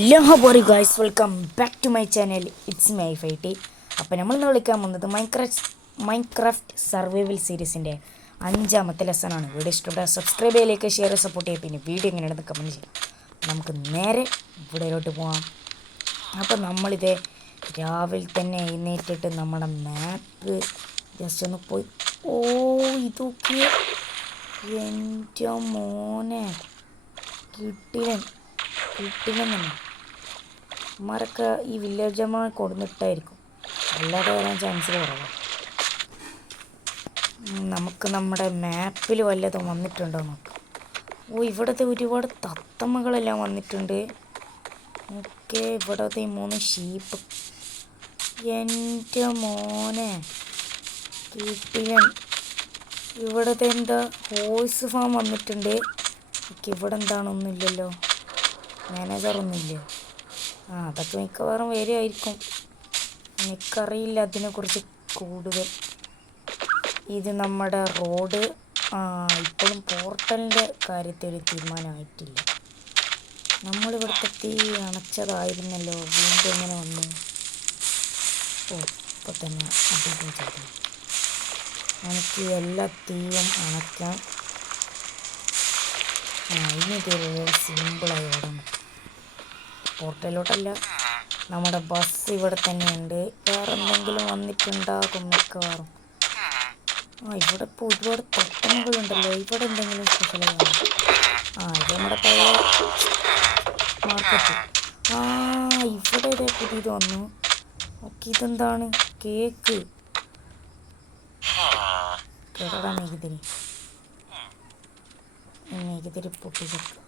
Hello ബോറി guys, welcome back to my channel. It's my ഫൈറ്റി. അപ്പോൾ നമ്മൾ ഇന്ന് കളിക്കാൻ പോകുന്നത് മൈൻക്രാഫ്റ്റ് സർവൈവൽ സീരീസിൻ്റെ 5ാമത്തെ ലെസണാണ്. വീഡിയോ ഇഷ്ടപ്പെട്ട സബ്സ്ക്രൈബ് ചെയ്യലേക്ക്, ഷെയർ സപ്പോർട്ട് ചെയ്യുക. പിന്നെ വീഡിയോ എങ്ങനെയാണെന്ന് കമൻറ്റ് ചെയ്യാം. നമുക്ക് നേരെ ഇവിടെയോട്ട് പോകാം. അപ്പോൾ നമ്മളിത് രാവിലെ തന്നെ എഴുന്നേറ്റിട്ട് നമ്മുടെ മാപ്പ് ജസ്റ്റ് ഒന്ന് പോയി. ഓ, ഇതൊക്കെ എൻ്റെ മോനെ കിട്ടില്ലെന്നെ ഉമ്മാരൊക്കെ ഈ വില്ലേജ് അമ്മ കൊടുത്തിട്ടായിരിക്കും, അല്ലാതെ വരാൻ ചാൻസ് കുറവാണ്. നമുക്ക് നമ്മുടെ മാപ്പിൽ വല്ലതും വന്നിട്ടുണ്ടോ നോക്കാം. ഓ, ഇവിടുത്തെ ഒരുപാട് തത്തമ്മകളെല്ലാം വന്നിട്ടുണ്ട്. ഓക്കെ, ഇവിടത്തെ 3 ഷീപ്പ്. എൻ്റെ മോനെ കിട്ടിയൻ. ഇവിടത്തെ എന്താ ഹോഴ്സ് ഫാം വന്നിട്ടുണ്ട്. ഓക്കെ, ഇവിടെ എന്താണൊന്നുമില്ലല്ലോ, മാനേജറൊന്നുമില്ല. അതൊക്കെ മിക്കവാറും വരുമായിരിക്കും, എനിക്കറിയില്ല അതിനെക്കുറിച്ച് കൂടുതൽ. ഇത് നമ്മുടെ റോഡ്. ഇപ്പോഴും പോർട്ടലിൻ്റെ കാര്യത്തിൽ ഒരു തീരുമാനമായിട്ടില്ല. നമ്മളിവിടുത്തെ തീ അണച്ചതായിരുന്നല്ലോ, വീണ്ടും എങ്ങനെ വന്നു? ഓ, ഇപ്പോൾ തന്നെ അടിപൊളി ചെയ്തു. എനിക്ക് എല്ലാ തീയും അണയ്ക്കാം. ഇനി ഇതൊരു സിമ്പിളായി ഓടണം. പോർട്ടലിലോട്ടല്ല, നമ്മുടെ ബസ് ഇവിടെ തന്നെയുണ്ട്. വേറെ എന്തെങ്കിലും വന്നിട്ടുണ്ടാകും മിക്കവാറും. ഇവിടെ ഇപ്പോൾ ഒരുപാട് തട്ടമുകളുണ്ടല്ലോ. ഇവിടെ എന്തെങ്കിലും സ്പെഷ്യലായി ഇത് നമ്മുടെ പഴയ മാർക്കറ്റ്. ഇവിടെ ഇതേ പുതിയത് വന്നു. ഓക്കെ, ഇതെന്താണ്? കേക്ക്. കേടാ മെഴുകുതിരി പൊട്ടിച്ചെടുക്കുക.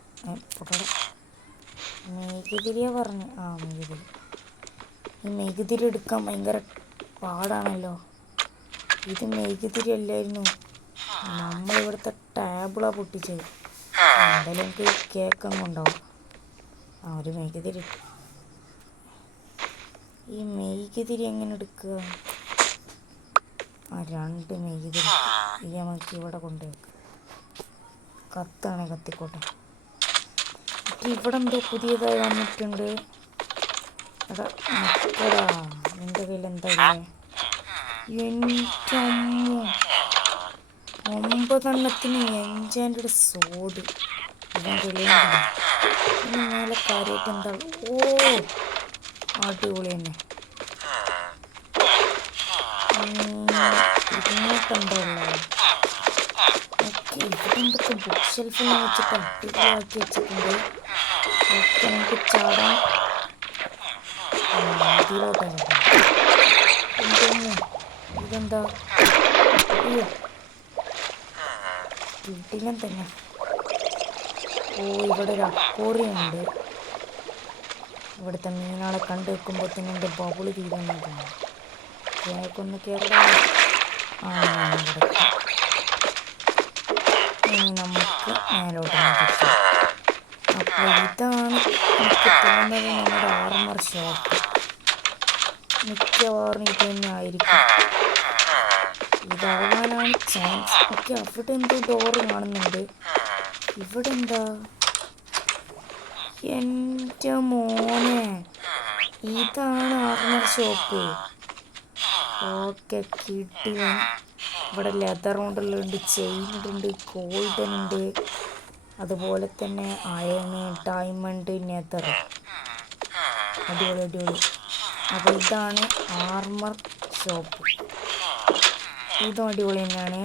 മെഴുകുതിരിയാ പറഞ്ഞു. മെഴുകുതിരി. ഈ മെഴുകുതിരി എടുക്കാൻ ഭയങ്കര പാടാണല്ലോ. ഇത് മെഴുകുതിരി അല്ലായിരുന്നു, നമ്മളിവിടുത്തെ ടേബിളാണ് പൊട്ടിച്ചത്. എന്തായാലും നമുക്ക് കേക്ക് കൊണ്ടാവും. ഒരു മെഴുകുതിരി. ഈ മെഴുകുതിരി എങ്ങനെ എടുക്കുക? 2 മെഴുകുതിരി. ഇത് നമുക്ക് ഇവിടെ കൊണ്ടുവയ്ക്കാം. കത്താണേ കത്തിക്കോട്ടെ. ഇവിടെ എന്തോ പുതിയതായി വന്നിട്ടുണ്ട്. എടാ മക്കളാ, നിൻ്റെ കയ്യിൽ എന്താ ഉള്ളത്? എനിക്കമ്മോ, 9 എൻചാൻഡ് സോഡ്. ഇവൻ തെളിയുന്നു. ഇനി മേലെ കാര്യമായിട്ട് എന്താ? ഓ, അടിപൊളി തന്നെ. ഇതിനോട്ടെന്താ ഉള്ളത്? ഓക്കെ, ഇവിടെ എന്തൊക്കെ ബുക്ക് ഷെൽഫിനെ വെച്ചിട്ട് അടിപൊളിയാക്കി വെച്ചിട്ടുണ്ട്. ഓക്കെ, നമുക്ക് ചാടാം. ഇതിലോട്ടാണ് ചാടാം. ഇതെന്താ? അയ്യോ, വീട്ടിലും തന്നെ. ഓ, ഇവിടെ ഒരു അക്വേറിയം ഉണ്ട്. ഇവിടുത്തെ മീനുകളെ കണ്ടു വെക്കുമ്പോൾ തന്നെ എൻ്റെ ബബിള് തീരുന്നതാണ്. കേക്കൊന്ന് കേരള. ഇനി നമുക്ക് മേലോട്ട് നോക്കാം. അപ്പോൾ ഇതാണ് എനിക്ക് തോന്നുന്നത് നമ്മുടെ ആർമർ ഷോപ്പ്. മിക്കവാറും ഇത് തന്നെ ആയിരിക്കും, ഇതാവാനാണ് ചാൻസ്. ഓക്കെ, അവിടെ എന്തോ ഡോറ് കാണുന്നുണ്ട്. ഇവിടെ എന്താ? എൻ്റെ മോനെ, ഇതാണ് ആർമർ ഷോപ്പ്. ഓക്കെ, കിട്ടിയ. ഇവിടെ ലെതർ കൊണ്ടുള്ളുണ്ട്, ചെയിൻ ഉണ്ട്, ഗോൾഡൻ ഉണ്ട്, അതുപോലെ തന്നെ അയണ്, ഡയമണ്ട്, നെതർ. അടിപൊളി. അപ്പോൾ ഇതാണ് ആർമർ ഷോപ്പ്. ഇതും അടിപൊളി തന്നെയാണ്.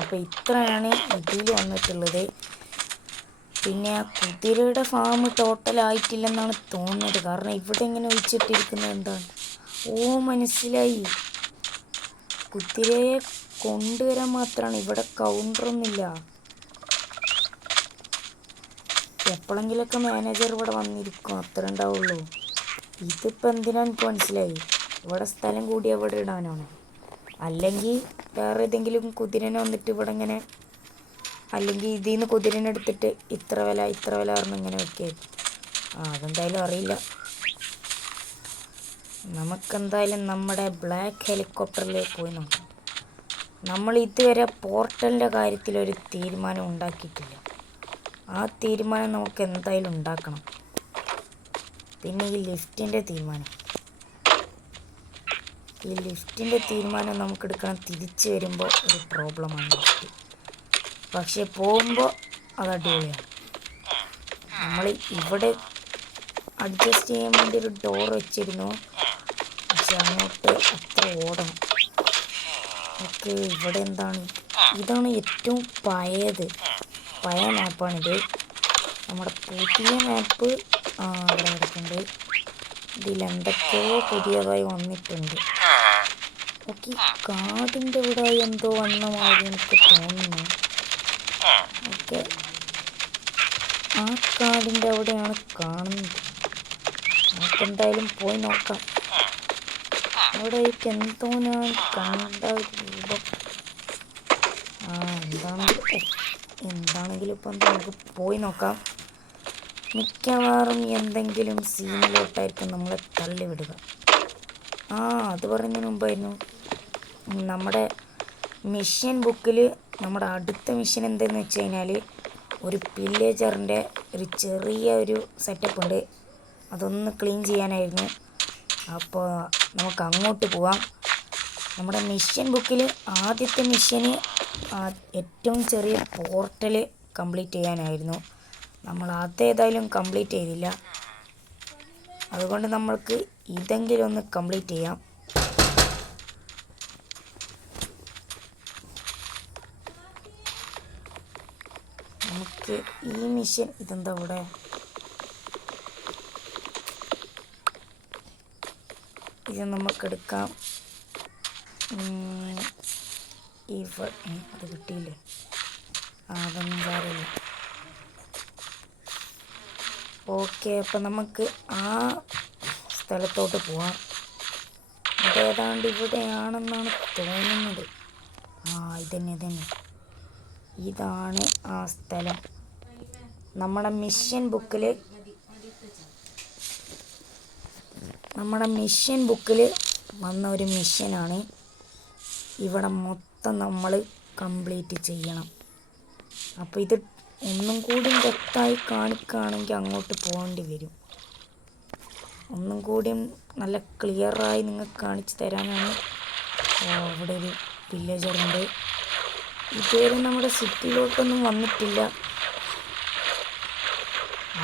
അപ്പോൾ ഇത്രയാണ് ഇതിൽ വന്നിട്ടുള്ളത്. പിന്നെ കുതിരയുടെ ഫാം ടോട്ടലായിട്ടില്ലെന്നാണ് തോന്നുന്നത്, കാരണം ഇവിടെ ഇങ്ങനെ വെച്ചിട്ടിരിക്കുന്നത് എന്താണ്? ഓ, മനസ്സിലായി. കുതിരയെ കൊണ്ടുവരാൻ മാത്രമാണ്, ഇവിടെ കൗണ്ടറൊന്നുമില്ല. എപ്പോഴെങ്കിലൊക്കെ മാനേജർ ഇവിടെ വന്നിരിക്കും, അത്ര ഉണ്ടാവുള്ളൂ. ഇതിപ്പോൾ എന്തിനാണ് എനിക്ക് മനസ്സിലായി. ഇവിടെ സ്ഥലം കൂടി അവിടെ ഇടാനാണ്, അല്ലെങ്കിൽ വേറെ ഏതെങ്കിലും കുതിരനെ വന്നിട്ട് ഇവിടെ ഇങ്ങനെ, അല്ലെങ്കിൽ ഇതിൽ നിന്ന് കുതിരനെ എടുത്തിട്ട് ഇത്ര വില പറഞ്ഞ് ഇങ്ങനെ വെക്കുക. അതെന്തായാലും അറിയില്ല. നമുക്കെന്തായാലും നമ്മുടെ ബ്ലാക്ക് ഹെലികോപ്റ്ററിലേക്ക് പോയി നോക്കാം. നമ്മൾ ഇതുവരെ പോർട്ടലിൻ്റെ കാര്യത്തിലൊരു തീരുമാനം ഉണ്ടാക്കിയിട്ടില്ല. ആ തീരുമാനം നമുക്ക് എന്തായാലും ഉണ്ടാക്കണം. പിന്നെ ഈ ലിഫ്റ്റിൻ്റെ തീരുമാനം നമുക്ക് എടുക്കണം. തിരിച്ച് വരുമ്പോൾ ഒരു പ്രോബ്ലമാണ് ലിഫ്റ്റ്. പക്ഷെ പോകുമ്പോൾ അത് അടിപൊളിയാണ്. നമ്മൾ ഇവിടെ അഡ്ജസ്റ്റ് ചെയ്യാൻ വേണ്ടി ഒരു ഡോർ വെച്ചിരുന്നു, പക്ഷെ അങ്ങോട്ട് അത്ര ഓടണം. ഓക്കെ, ഇവിടെ എന്താണ്? ഇതാണ് ഏറ്റവും പഴയ മാപ്പാണിത്. നമ്മുടെ പുതിയ മാപ്പ് അവിടെ കിടക്കുന്നുണ്ട്. ഇതിലെന്തൊക്കെയോ പുതിയതായി വന്നിട്ടുണ്ട്. ഓക്കെ, കാടിൻ്റെ ഇവിടെ എന്തോ വന്ന മാതിരി എനിക്ക് തോന്നുന്നു. ഓക്കെ, ആ കാടിൻ്റെ അവിടെയാണ് കാണുന്നത്. നമുക്കെന്തായാലും പോയി നോക്കാം. അവിടെ എന്തോ ഞാൻ കണ്ട രൂപം. എന്താണെങ്കിലും ഇപ്പം നമുക്ക് പോയി നോക്കാം. മിക്കവാറും എന്തെങ്കിലും സീനിലോട്ടായിരിക്കും നമ്മളെ തള്ളിവിടുക. അത് പറയുന്നതിന് മുമ്പായിരുന്നു നമ്മുടെ മിഷൻ ബുക്കിൽ നമ്മുടെ അടുത്ത മിഷൻ എന്തെന്ന് വെച്ച് കഴിഞ്ഞാൽ ഒരു പില്ലേജറിൻ്റെ ഒരു ചെറിയ ഒരു സെറ്റപ്പ് ഉണ്ട്. അതൊന്ന് ക്ലീൻ ചെയ്യാനായിരുന്നു. അപ്പോൾ നമുക്ക് അങ്ങോട്ട് പോവാം. നമ്മുടെ മിഷൻ ബുക്കിൽ ആദ്യത്തെ മിഷന് ഏറ്റവും ചെറിയ പോർട്ടൽ കംപ്ലീറ്റ് ചെയ്യാനായിരുന്നു. നമ്മൾ അതേതായാലും കംപ്ലീറ്റ് ചെയ്തില്ല. അതുകൊണ്ട് നമ്മൾക്ക് ഇതെങ്കിലും ഒന്ന് കംപ്ലീറ്റ് ചെയ്യാം. നമുക്ക് ഈ മിഷൻ ഇതെന്താ ഇവിടെ? ഇത് നമുക്കെടുക്കാം. അത് കിട്ടിയില്ലേ? അതൊന്നും കാര്യമില്ല. ഓക്കെ, അപ്പം നമുക്ക് ആ സ്ഥലത്തോട്ട് പോവാം. അതേതാണ്ട് ഇവിടെയാണെന്നാണ് തോന്നുന്നത്. ഇതന്നെ ഇതാണ് ആ സ്ഥലം. നമ്മുടെ മിഷൻ ബുക്കിൽ വന്ന ഒരു മിഷനാണ്. ഇവിടെ മൊത്തം നമ്മൾ കംപ്ലീറ്റ് ചെയ്യണം. അപ്പോൾ ഇത് ഒന്നും കൂടി വ്യക്തമായി കാണിക്കുകയാണെങ്കിൽ അങ്ങോട്ട് പോകേണ്ടി വരും. ഒന്നും കൂടി നല്ല ക്ലിയറായി നിങ്ങൾക്ക് കാണിച്ചു തരാനാണ്. അവിടെ ഒരു വില്ലേജറുണ്ട്. ഇതുവരെ നമ്മുടെ സിറ്റിയിലോട്ടൊന്നും വന്നിട്ടില്ല.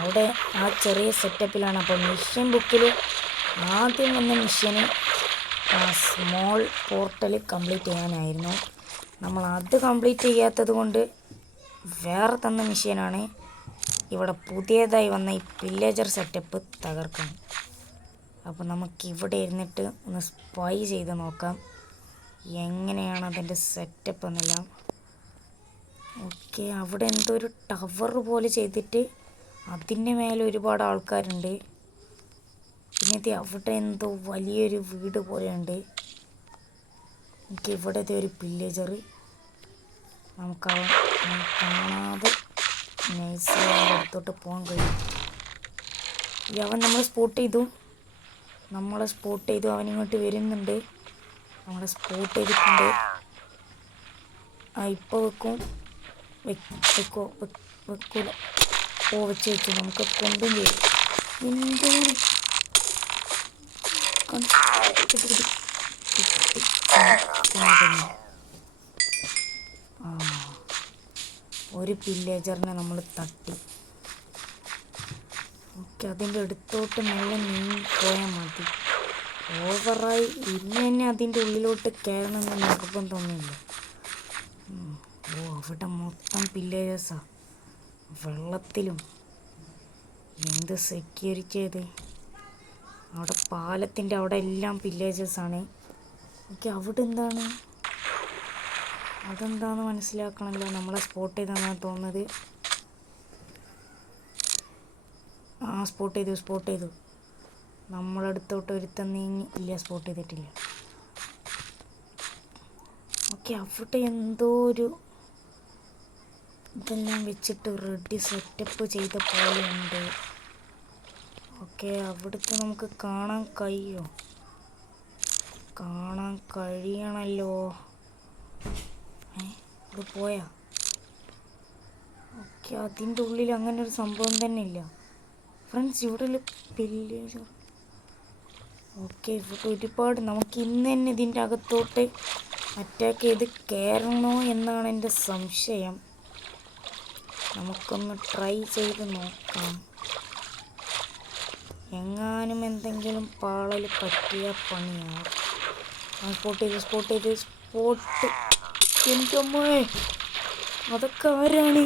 അവിടെ ആ ചെറിയ സെറ്റപ്പിലാണ്. അപ്പോൾ മിഷൻ ബുക്കിൽ ആദ്യം വന്ന മിഷന് സ്മോൾ പോർട്ടൽ കംപ്ലീറ്റ് ചെയ്യാനായിരുന്നു. നമ്മൾ അത് കംപ്ലീറ്റ് ചെയ്യാത്തത് കൊണ്ട് വേറെ തന്ന മിഷനാണ് ഇവിടെ പുതിയതായി വന്ന ഈ വില്ലേജർ സെറ്റപ്പ് തകർക്കാൻ. അപ്പോൾ നമുക്കിവിടെ ഇരുന്നിട്ട് ഒന്ന് സ്പൈ ചെയ്ത് നോക്കാം എങ്ങനെയാണ് അതിൻ്റെ സെറ്റപ്പ് എന്നെല്ലാം. ഓക്കെ, അവിടെ എന്തോ ഒരു ടവർ പോലെ ചെയ്തിട്ട് അതിൻ്റെ മേലെ ഒരുപാട് ആൾക്കാരുണ്ട്. പിന്നെ അവിടെ എന്തോ വലിയൊരു വീട് പോലെയുണ്ട്. എനിക്ക് ഇവിടത്തെ ഒരു വില്ലേജർ നമുക്ക് കാണാതെ നൈസായി അടുത്തോട്ട് പോകാൻ കഴിയും. അവൻ നമ്മളെ സ്പോട്ട് ചെയ്തു. അവനിങ്ങോട്ട് വരുന്നുണ്ട്. നമ്മളെ സ്പോട്ട് ചെയ്തിട്ടുണ്ട്. ഇപ്പോൾ വെക്കൂല. വെച്ചു നമുക്ക് കൊണ്ടും ചെയ്യും. ഒരു വില്ലേജറിനെ നമ്മൾ തട്ടി. ഓക്കെ, അതിൻ്റെ അടുത്തോട്ട് നല്ല നീങ്ങി പോയാൽ മതി. ഓവറായി ഇന്ന് തന്നെ അതിൻ്റെ ഉള്ളിലോട്ട് കയറണമെന്ന് നിർബന്ധമൊന്നുമില്ല. അവിടെ മൊത്തം വില്ലേജേഴ്സാണ്. വെള്ളത്തിലും എന്ത് സെക്യൂരിറ്റി ചെയ്ത്. അവിടെ പാലത്തിൻ്റെ അവിടെ എല്ലാം വില്ലേജേഴ്സാണ്. ഓക്കെ, അവിടെ അതെന്താണെന്ന് മനസ്സിലാക്കണമല്ലോ. നമ്മളെ സ്പോട്ട് ചെയ്തെന്നാണ് തോന്നുന്നത്. സ്പോട്ട് ചെയ്തു. നമ്മളടുത്തോട്ട് ഒരുത്തൻ നീങ്ങി. ഇല്ല, സ്പോട്ട് ചെയ്തിട്ടില്ല. ഓക്കെ, അവിടെ എന്തോ ഒരു ഇതെല്ലാം വെച്ചിട്ട് റെഡി സെറ്റപ്പ് ചെയ്ത പോലെയുണ്ട്. ഓക്കെ, അവിടുത്തെ നമുക്ക് കാണാൻ കഴിയണമല്ലോ. അത് പോയാ? ഓക്കെ, അതിൻ്റെ ഉള്ളിൽ അങ്ങനെ ഒരു സംഭവം തന്നെ ഇല്ല. ഫ്രണ്ട്സ് ഇവിടെ വില്ലേജ്. ഓക്കെ, ഇവിടെ ഒരുപാട് നമുക്ക് ഇന്ന് തന്നെ ഇതിൻ്റെ അകത്തോട്ട് അറ്റാക്ക് ചെയ്ത് കയറണോ എന്നാണ് എൻ്റെ സംശയം. നമുക്കൊന്ന് ട്രൈ ചെയ്ത് നോക്കാം. എങ്ങാനും എന്തെങ്കിലും പാളൽ പറ്റിയ പണിയാണ്. സ്പോട്ട് എൻ്റെ അമ്മേ, അതൊക്കെ ആരാണ്?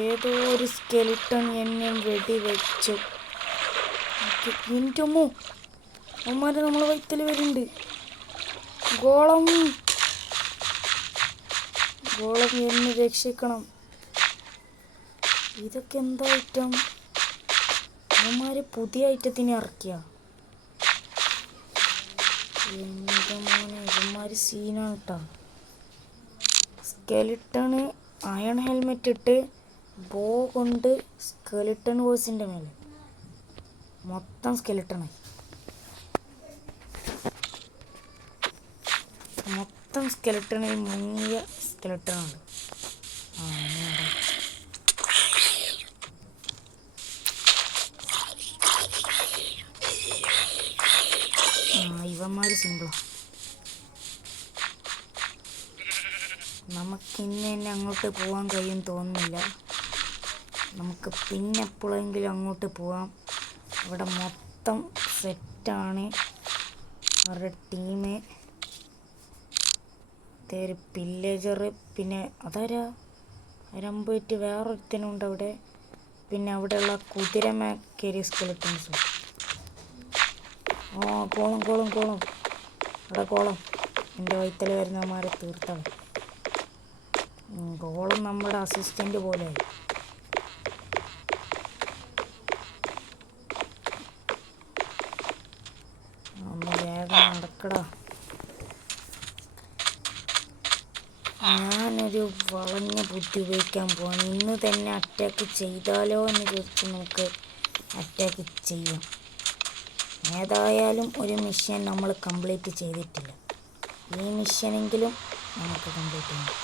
ഏതോ ഒരു സ്കെലിട്ടൺ എന്നെ വെടിവെച്ചു. എൻ്റെ അമ്മോ, അമ്മമാരെ നമ്മളെ വൈത്തൽ വരുന്നുണ്ട്. ഗോളം എന്നെ രക്ഷിക്കണം. ഇതൊക്കെ എന്താ ഐറ്റം? അമ്മമാര് പുതിയ ഐറ്റത്തിനെ ഇറക്കിയ. എൻ്റെ മോനെ, ഇവന്മാര് സീനാണ് കേട്ടോ. സ്കെലിട്ടണ് അയൺ ഹെൽമെറ്റ് ഇട്ട് ബോ കൊണ്ട് സ്കെലിട്ടൺ വോയിസിൻ്റെ മേലെ മൊത്തം സ്കെലിട്ടണായി. മൊത്തം സ്കെലിട്ടണിൽ മുങ്ങിയ സ്കെലിട്ടണുണ്ട്. ഇവന്മാർ സിമ്പിളാണ്. നമുക്കിന്ന് തന്നെ അങ്ങോട്ട് പോകാൻ കഴിയും തോന്നുന്നില്ല. നമുക്ക് പിന്നെ എപ്പോഴെങ്കിലും അങ്ങോട്ട് പോവാം. അവിടെ മൊത്തം സെറ്റാണ് അവരുടെ ടീം. ഒരു പില്ലേജർ, പിന്നെ അതാരാ രമ്പേറ്റ് വേറൊരുത്തനുണ്ട് അവിടെ. പിന്നെ അവിടെയുള്ള കുതിരമേക്കേരി സ്കെലിട്ടൺസ്. കോളം അവിടെ കോളം. എൻ്റെ വൈത്തല വരുന്നവന്മാരെ തീർത്താണ്. കോളം നമ്മുടെ അസിസ്റ്റൻ്റ് പോലെയായി. ഒന്ന് വേഗം നടക്കടാ. ഞാനൊരു വളഞ്ഞ ബുദ്ധി ഉപയോഗിക്കാൻ പോവാണ്. ഇന്ന് തന്നെ അറ്റാക്ക് ചെയ്താലോ എന്ന് ചോദിച്ച് നമുക്ക് അറ്റാക്ക് ചെയ്യാം. ഏതായാലും ഒരു മിഷൻ നമ്മൾ കംപ്ലീറ്റ് ചെയ്തിട്ടില്ല. ഈ മിഷനെങ്കിലും നമുക്ക് കംപ്ലീറ്റ് ചെയ്യണം.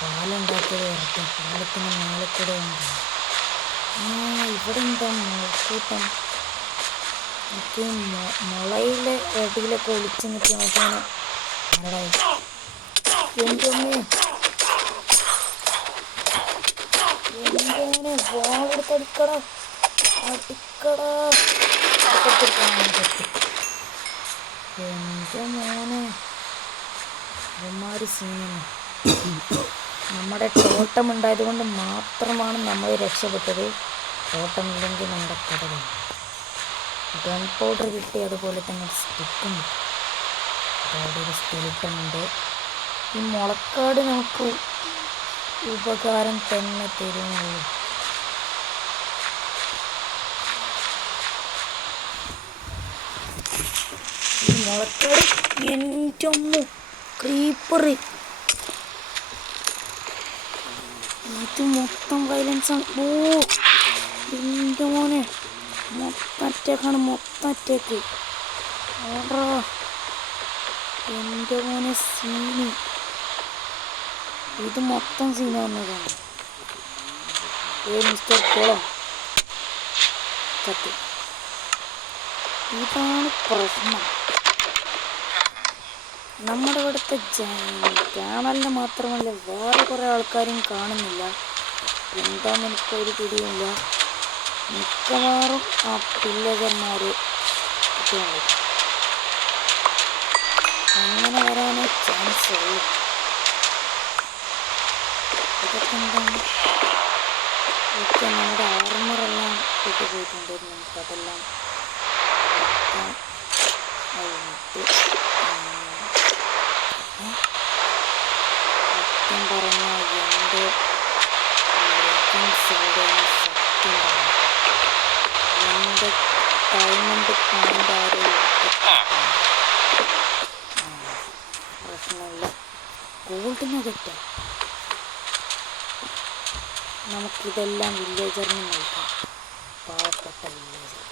പാലുണ്ടാക്കിയത് ഇറക്കി പാലത്തിന് മേലെ കൂടെ ഉണ്ട്. ഇവിടെ എന്താ മുളക്കൂട്ടം? എനിക്ക് മുളയിലെ ഇടയിലൊക്കെ ഒളിച്ച് നിൽക്കി നോക്കാന് എന്തൊന്ന് വാളെടുത്തടിക്കടാ അടിക്കടാ. എൻ്റെ മോനെ, ഇവന്മാര് സീനാണ്. നമ്മുടെ ടോട്ടം ഉണ്ടായത് കൊണ്ട് മാത്രമാണ് നമ്മൾ രക്ഷപ്പെട്ടത്. ടോട്ടം ഇല്ലെങ്കിൽ നമ്മുടെ കടലാണ്. ഗൺ പൗഡർ കിട്ടി, അതുപോലെ തന്നെ സ്റ്റിക്കും കിട്ടി. അതായത് ഒരു സ്കെലിട്ടൺ ഉണ്ട്. ഈ മുളക്കാട് നമുക്ക് ഉപകാരം തന്നെ തരുന്നുള്ളൂ. ഈ മുളക്കാട് എൻ്റെ അമ്മ ക്രീപ്പർ, ഇത് മൊത്തം വയലൻസാണ്. എൻ്റെ മോനെ, മൊത്തം അറ്റാക്കാണ്, മൊത്തം അറ്റാക്ക്. ഓടാ എൻ്റെ മോനെ, സീന്. ഇത് മൊത്തം സീന് വന്നതാണ്. മിസ്റ്റർ കോളം ചത്തി. ഇതാണ് പ്രശ്നം. നമ്മുടെ ഇവിടുത്തെ ചാനലിന് മാത്രമല്ല വേറെ കുറേ ആൾക്കാരും കാണുന്നില്ല. എന്താണെന്ന് എനിക്കൊരു പിടിയില്ല. മിക്കവാറും ആ പിള്ളേരന്മാർ അങ്ങനെ വരാനേ ചാൻസ് ഉള്ളൂ. ഇതൊക്കെ എന്താണ്? ഒക്കെ നമ്മുടെ ആർമറെല്ലാം കിട്ടിപ്പോയിട്ടുണ്ട്. നമുക്കതെല്ലാം സത്യം പറഞ്ഞാൽ എൻ്റെ എൻ്റെ ഡയമണ്ട് പോയിൻ്റ് ആരും പ്രശ്നമില്ല. ഗോൾഡിന് കിട്ടാം. നമുക്കിതെല്ലാം വില്ലേജറിന് നൽകാം. പാവപ്പെട്ട വില്ലേജർ.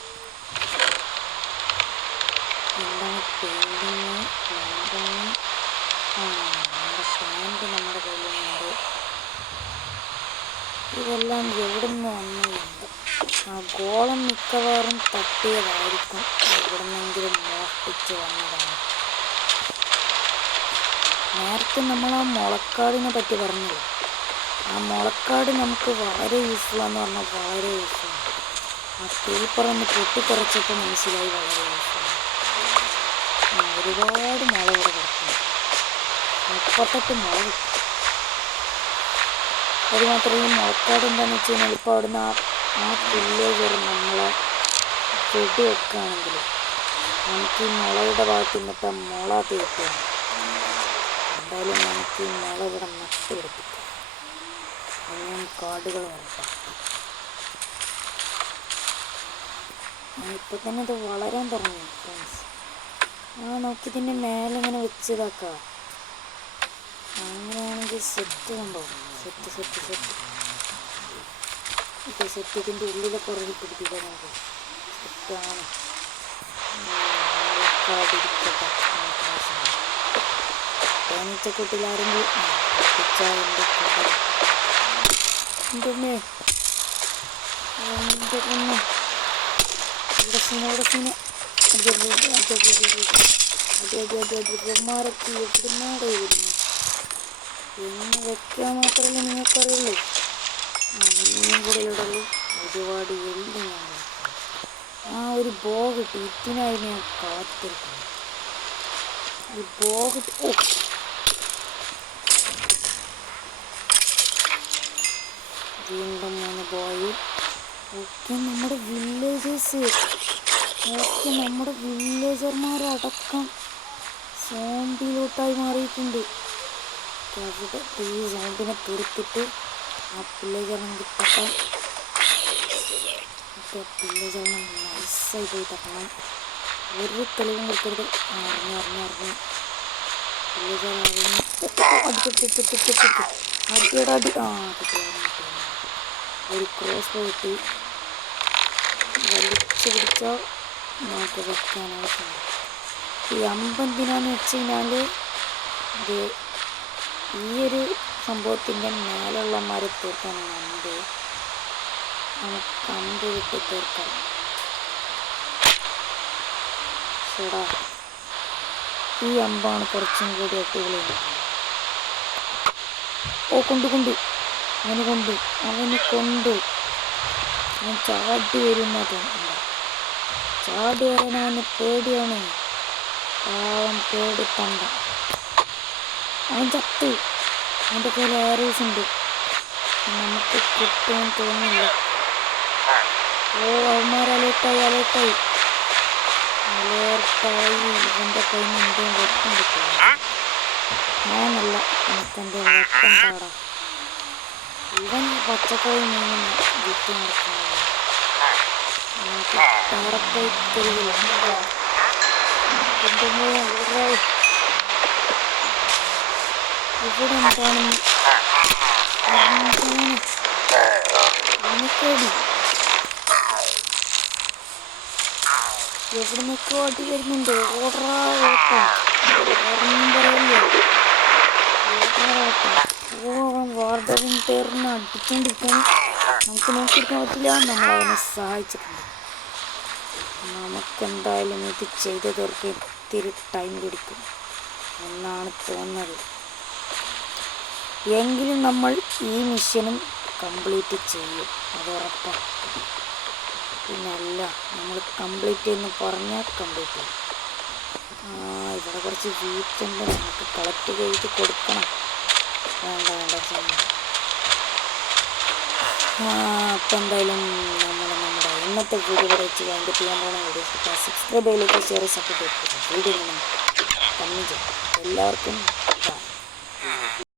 എന്താണ് പെയിൻറ്റിങ്, ലാൻഡാണ്. നമ്മുടെ പാൻറ് നമ്മുടെ കയ്യിൽ ഇതെല്ലാം എവിടെ നിന്ന് വന്നതുണ്ട്. ആ ഗോളം മിക്കവാറും തട്ടിയതായിരിക്കും, എവിടുന്നെങ്കിലും മോഷ്ടിച്ച് വന്നതാണ്. നേരത്തെ നമ്മൾ ആ മുളക്കാടിനെ പറ്റി പറഞ്ഞില്ല. ആ മുളക്കാട് നമുക്ക് വളരെ യൂസ്ഫുള്ളാന്ന് പറഞ്ഞാൽ വളരെ യൂസ്ഫുള്ളാണ്. ആ പേപ്പറൊന്ന് പൊട്ടിക്കുറച്ചപ്പോൾ മനസ്സിലായി വളരെ യൂസ്ഫുള്ളാണ്. ഒരുപാട് മുള ഇവിടെ കിടക്കുന്നു. 38 മുള കിട്ടും. അതുമാത്രമല്ല ഈ മുളക്കാട് എന്താണെന്ന് വെച്ച് കഴിഞ്ഞാൽ ഇപ്പോൾ അവിടുന്ന് ആ വില്ലേജർ നമ്മളെ വെടി വെക്കുകയാണെങ്കിൽ നമുക്ക് ഈ മുളയുടെ ഭാഗത്ത് നിന്നിട്ട് മുള തേക്കുകയാണ്. എന്തായാലും നമുക്ക് ഈ മുള ഇവിടെ നട്ടുപിടിപ്പിക്കാം. അങ്ങനെ കാടുകൾ വരട്ടെ. ഇപ്പം തന്നെ ഇത് വളരാൻ തുടങ്ങി ഫ്രണ്ട്സ്. നോക്കി ഇതിൻ്റെ മേലെ ഇങ്ങനെ വെച്ചതാക്കാം. അങ്ങനെയാണെങ്കിൽ സെറ്റ് ഉണ്ടാവും. സെറ്റ് ഇതിൻ്റെ ഉള്ളിലെ കുറവ് പിടിപ്പിക്കാൻ നമുക്ക് സെറ്റാണ്. കാടിരിക്കട്ടെ. തേനീച്ചക്കൂട്ടിലാരെങ്കിലും പൊട്ടിച്ചാൽ എൻ്റെ കടൽ എൻ്റെ ഇവന്മാരൊക്കെ എവിടുന്നാടെ വരുന്നു എന്ന് വെക്കാൻ മാത്രമല്ലേ നിങ്ങൾക്കറിയുള്ളൂ. ഇനിയും കൂടെ ഇടുള്ളൂ. ഒരുപാട് എല്ലാം ഞാൻ ആ ഒരു ബോ കിട്ടി. ഇതിനായി ഞാൻ കാത്തിരിക്കുന്നു. ഈ ബോ കിട്ടി. വീണ്ടും 3 ബോയ്. നമ്മുടെ വില്ലേജർമാരടക്കം സോംബിയിലോട്ടായി മാറിയിട്ടുണ്ട്. അവിടെ ഈ സോംബിനെ തീർത്തിട്ട് ആ വില്ലേജറിനെ തട്ടാൻ. വില്ലേജറിനെ നൈസായി പോയി തട്ടണം. ഒരു തെളിവും കൊടുക്കരുത്. അറിഞ്ഞ് വില്ലേജർ അടി ഒരു ക്രോസ് പോയിട്ട് വലിച്ചു പിടിച്ചാൽ നമുക്ക് വെക്കാനായിട്ടുണ്ട്. ഈ അമ്പെന്തിനാന്ന് വെച്ച് കഴിഞ്ഞാൽ ഇത് ഈ ഒരു സംഭവത്തിൻ്റെ മേലുള്ളമാരെ തീർക്കാനാണ് അമ്പ്. നമുക്ക് അമ്പ് വിട്ട് തീർക്കാം. ചേടാ ഈ അമ്പാണ് കുറച്ചും കൂടി അടിപൊളി. അവന് കൊണ്ട് അവൻ ചാടി വരുന്നത്. ചാടി വരാൻ അവന് പേടിയാണ്. അവൻ പേടിത്തണ്ട. അവൻ ചത്ത്. അവൻ്റെ കയ്യിൽ ആരോസ് ഉണ്ട്. നമുക്ക് കിട്ടുമെന്ന് തോന്നുന്നില്ല. അവന്മാർ അലേർട്ടായി. ഇവൻ്റെ കയ്യിൽ നിന്ന് എന്തേലും വെട്ടം കിട്ടും. ഞാനല്ല, എനിക്കെൻ്റെ വെട്ടം പാടാം. ഇവൻ പച്ചക്കറി മീനും വിറ്റ് നടക്കുന്നത് നമുക്ക് പാറക്കൈ തെരുവില്ല. ഇവിടെ എന്താണ് എനിക്കടി എവിടുന്നൊക്കെ അടി വരുന്നുണ്ട്. വാർഡൻ പേരിന് അടിച്ചുകൊണ്ടിരിക്കാൻ നമുക്ക് നോക്കിയിരിക്കാൻ പറ്റില്ല. നമ്മളവനെ സഹായിച്ചിട്ടുണ്ട്. നമുക്കെന്തായാലും ഇത് ചെയ്ത് തീർക്കാൻ ഇത്തിരി ടൈം പിടിക്കും എന്നാണ് തോന്നുന്നത്. എങ്കിലും നമ്മൾ ഈ മിഷനും കംപ്ലീറ്റ് ചെയ്യും, അത് ഉറപ്പാണ്. പിന്നല്ല, നമ്മൾ കംപ്ലീറ്റ് എന്ന് പറഞ്ഞാൽ കംപ്ലീറ്റ് ചെയ്യും. ഇവിടെ കുറച്ച് വീട്ടുണ്ട്, നമുക്ക് കളക്ട് ചെയ്ത് കൊടുക്കണം. വേണ്ട സമയം. അപ്പം എന്തായാലും നമ്മുടെ ഇന്നത്തെ വീഡിയോ ഇവിടെ വെച്ച് അതിൻ്റെ ചെയ്യാൻ പോകുന്ന വീഡിയോസ് സബ്സ്ക്രൈബ് ചെയ്യലേക്ക് ഷെയർ സപ്പോർട്ട് ചെയ്തിട്ടുണ്ട്. വീഡിയോ കമ്മി ചെയ്യും. എല്ലാവർക്കും